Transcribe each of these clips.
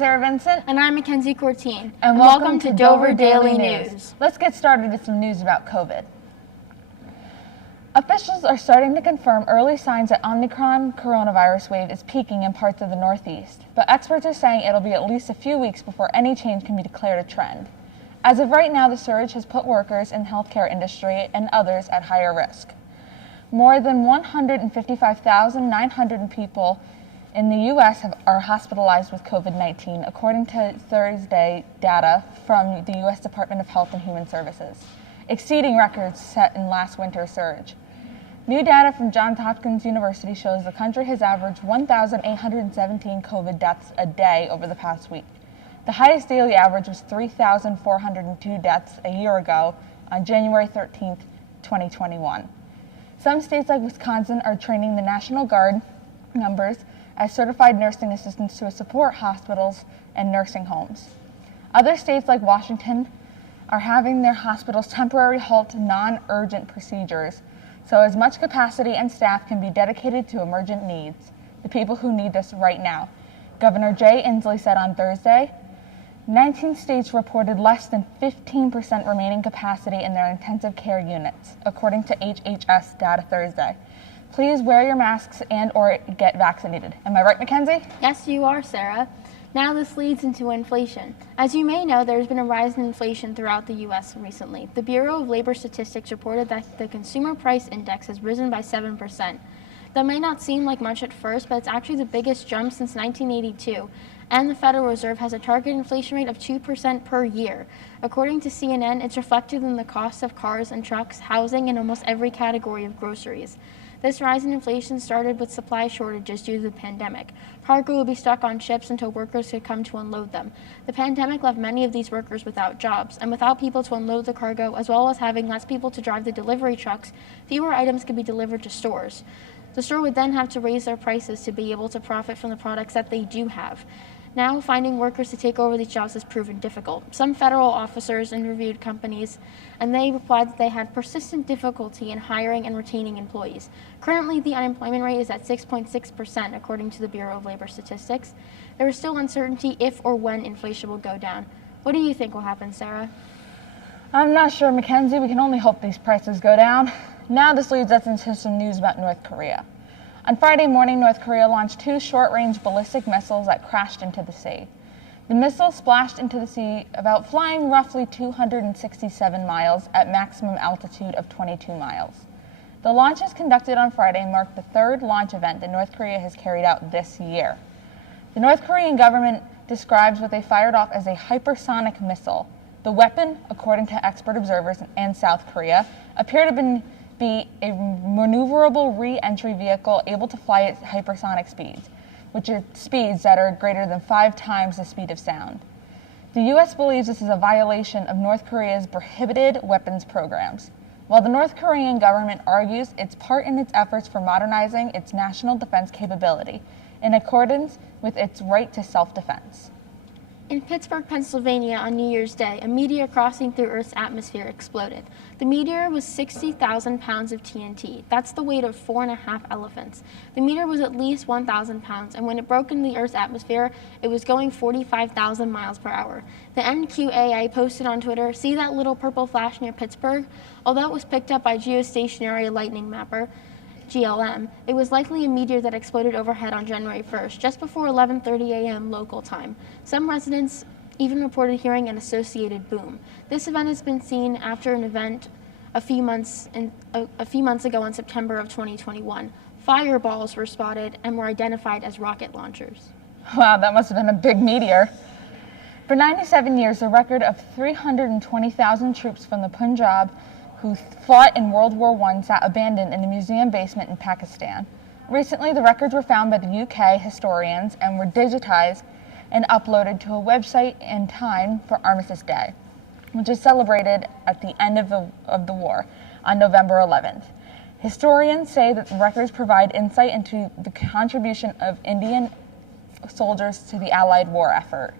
Sarah Vincent. And I'm Mackenzie Courtine. And welcome to Dover Daily News. Let's get started with some news about COVID. Officials are starting to confirm early signs that Omicron coronavirus wave is peaking in parts of the Northeast, but experts are saying it'll be at least a few weeks before any change can be declared a trend. As of right now, the surge has put workers in the healthcare industry and others at higher risk. More than 155,900 people in the U.S. are hospitalized with COVID-19, according to Thursday data from the U.S. Department of Health and Human Services, exceeding records set in last winter's surge. New data from Johns Hopkins University shows the country has averaged 1,817 COVID deaths a day over the past week. The highest daily average was 3,402 deaths a year ago on January 13, 2021. Some states like Wisconsin are training the National Guard numbers as certified nursing assistants to support hospitals and nursing homes. Other states like Washington are having their hospitals temporarily halt non-urgent procedures so as much capacity and staff can be dedicated to emergent needs, the people who need this right now. Governor Jay Inslee said on Thursday, 19 states reported less than 15% remaining capacity in their intensive care units, according to HHS data Thursday. Please wear your masks and or get vaccinated. Am I right, Mackenzie? Yes, you are, Sarah. Now this leads into inflation. As you may know, there has been a rise in inflation throughout the U.S. recently. The Bureau of Labor Statistics reported that the Consumer Price Index has risen by 7%. That may not seem like much at first, but it's actually the biggest jump since 1982, and the Federal Reserve has a target inflation rate of 2% per year. According to CNN, it's reflected in the cost of cars and trucks, housing, and almost every category of groceries. This rise in inflation started with supply shortages due to the pandemic. Cargo would be stuck on ships until workers could come to unload them. The pandemic left many of these workers without jobs, and without people to unload the cargo, as well as having less people to drive the delivery trucks, fewer items could be delivered to stores. The store would then have to raise their prices to be able to profit from the products that they do have. Now, finding workers to take over these jobs has proven difficult. Some federal officers interviewed companies, and they replied that they had persistent difficulty in hiring and retaining employees. Currently, the unemployment rate is at 6.6%, according to the Bureau of Labor Statistics. There is still uncertainty if or when inflation will go down. What do you think will happen, Sarah? I'm not sure, Mackenzie. We can only hope these prices go down. Now this leads us into some news about North Korea. On Friday morning, North Korea launched 2 short-range ballistic missiles that crashed into the sea. The missiles splashed into the sea about flying roughly 267 miles at maximum altitude of 22 miles. The launches conducted on Friday marked the 3rd launch event that North Korea has carried out this year. The North Korean government describes what they fired off as a hypersonic missile. The weapon, according to expert observers in South Korea, appeared to be a maneuverable re-entry vehicle able to fly at hypersonic speeds, which are speeds that are greater than 5 times the speed of sound. The U.S. believes this is a violation of North Korea's prohibited weapons programs, while the North Korean government argues it's part in its efforts for modernizing its national defense capability in accordance with its right to self-defense. In Pittsburgh, Pennsylvania, on New Year's Day, a meteor crossing through Earth's atmosphere exploded. The meteor was 60,000 pounds of TNT. That's the weight of 4.5 elephants. The meteor was at least 1,000 pounds, and when it broke into the Earth's atmosphere, it was going 45,000 miles per hour. The NQAA posted on Twitter, "See that little purple flash near Pittsburgh? Although it was picked up by Geostationary Lightning Mapper, GLM, it was likely a meteor that exploded overhead on January 1st, just before 11:30 a.m. local time. Some residents even reported hearing an associated boom. This event has been seen after an event a few months ago in September of 2021. Fireballs were spotted and were identified as rocket launchers." Wow, that must have been a big meteor. For 97 years, the record of 320,000 troops from the Punjab who fought in World War I sat abandoned in a museum basement in Pakistan. Recently, the records were found by the UK historians and were digitized and uploaded to a website in time for Armistice Day, which is celebrated at the end of the war on November 11th. Historians say that the records provide insight into the contribution of Indian soldiers to the Allied war effort.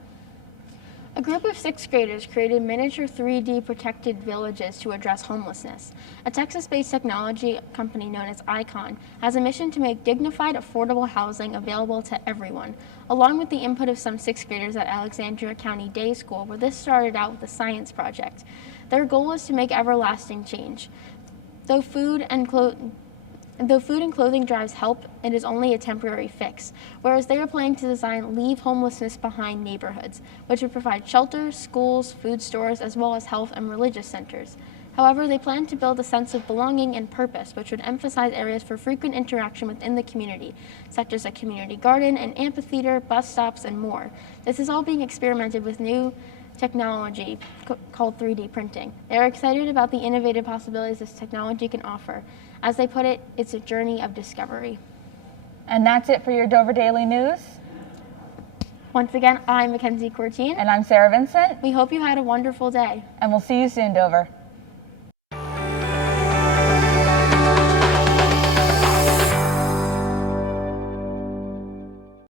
A group of sixth graders created miniature 3D protected villages to address homelessness. A Texas-based technology company known as Icon has a mission to make dignified, affordable housing available to everyone, along with the input of some sixth graders at Alexandria County Day School, where this started out with a science project. Their goal is to make everlasting change. Though food and clothing drives help, it is only a temporary fix, whereas they are planning to design Leave Homelessness Behind neighborhoods, which would provide shelters, schools, food stores, as well as health and religious centers. However, they plan to build a sense of belonging and purpose, which would emphasize areas for frequent interaction within the community, such as a community garden, an amphitheater, bus stops, and more. This is all being experimented with new technology called 3D printing. They are excited about the innovative possibilities this technology can offer. As they put it, it's a journey of discovery. And that's it for your Dover Daily News. Once again, I'm Mackenzie Courtine. And I'm Sarah Vincent. We hope you had a wonderful day. And we'll see you soon, Dover.